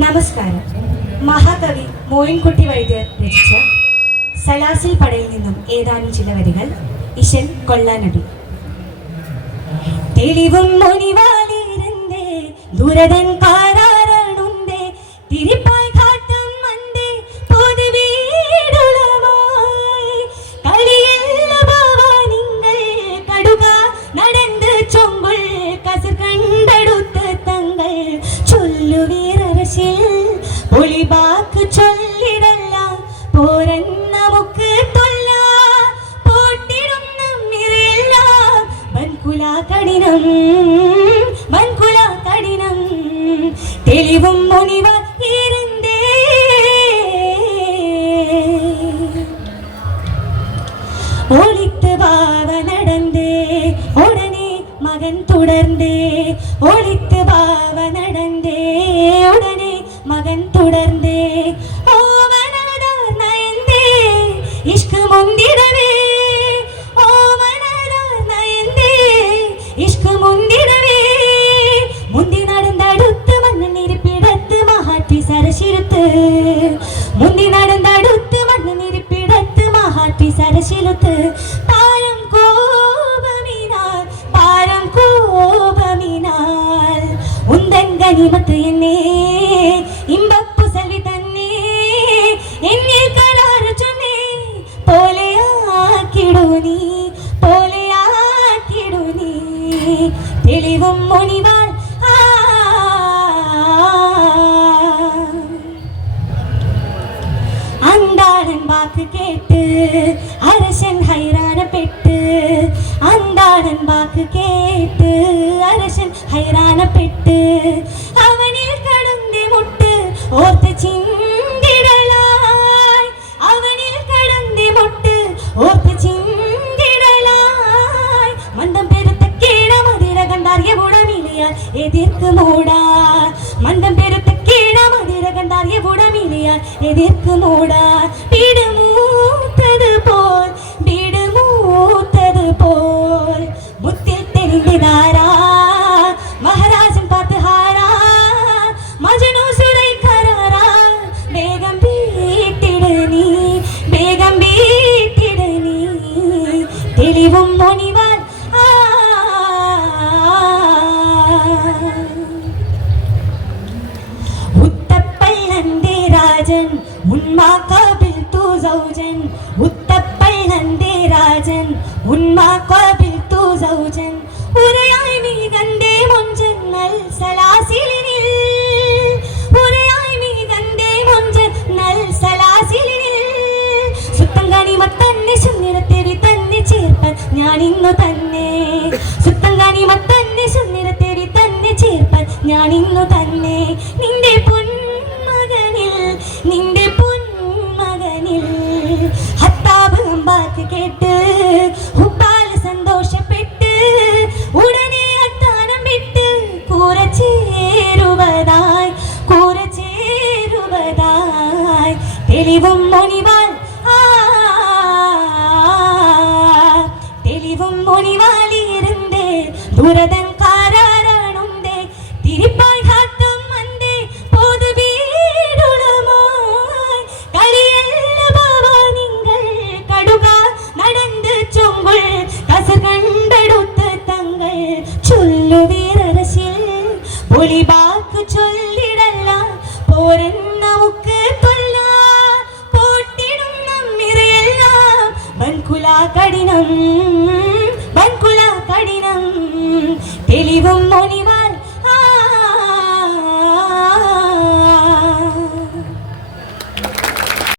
നമസ്കാരം. മഹാകവി മോയിൻകുട്ടി വൈദ്യർ രചിച്ച സലാസിൽ പടയിൽ നിന്നും ഏതാനും ചില വരികൾ ഇശൻ കൊള്ളാനടി. തെളിവും ദുരതൻ കാരാരണുണ്ടേ மண்குலா கடினம் மண்குலா கடினம். தெளிவும் முனிவா இருந்தே. ஒழித்து பாவ நடந்தே உடனே மகன் தொடர்ந்தே. ஒழித்து பாவ நடந்தே உடனே மகன் தொடர்ந்தே. ஓ மனதார் நயந்தே இஷ்கு முந்திடவே. இழுத்து பாரம் கோபமினார் பாரம் கோபமினால். உந்தன் கனிமத்து என்னே இன்ப വാക്ക് കേട്ട് അരശൻ ഹൈറാനപ്പെട്ട് അവനിൽ കടന്തി മുട്ട് ഓർത്ത് ചിന്തിടലായി. അവനിൽ കടന്തി മുട്ട് ഓർത്ത് ചിന്തിടലായി. മന്ദം പെരുത്ത കീഴമതിര കണ്ടാറിയ ഉടമിലിയാൽ എതിർക്ക് മൂടാ. മന്ദം പെരുത്ത കീഴമതിര കണ്ടാറിയ ഉടമിലിയാൽ എതിർക്ക് മൂടാ. വീട് கிண்டினாரா மகாராஜன் பார்த்துஹாரா? மஜனு சிறை கராரா பேகம் பீட்டிடனி பேகம் பீட்டிடனி தெளிவும் முனிவால் உத்தப்பல் நந்தே ராஜன் உன்மா காபில் தூ சௌஜன். உத்தப்பல் நந்தே ராஜன் உன்மா காபில் தூ சௌஜன். ഇന്നു തന്നെ. സുത്തം തേടി സുന്ദരത്തേവി തന്നെ ചേർപ്പാൻ ഞാൻ ഇന്നു തന്നെ. നിന്റെ പൊന്മകനിൽ നിന്റെ പൊന്മകനിൽ ഹത്താബ് അമ്പാക്ക് കേട്ട് ഹുബാൽ സന്തോഷപ്പെട്ട് തെളിവും മൊണിവാളിയിരുന്നേ ദുരതൻ കാരാരണുണ്ടേ. തിരിപ്പായി കാത്തും മണ്ടേ പൊതു വീടുളമായി. കളിയല്ല ബാവാ നിങ്ങൾ. കടുക നടந்து ചൊങ്കുൾ. കസർ കണ്ടെടുത്ത് തങ്ങൾ ചൊല്ലുവീരരശിൽ ഒളിവാക്ക്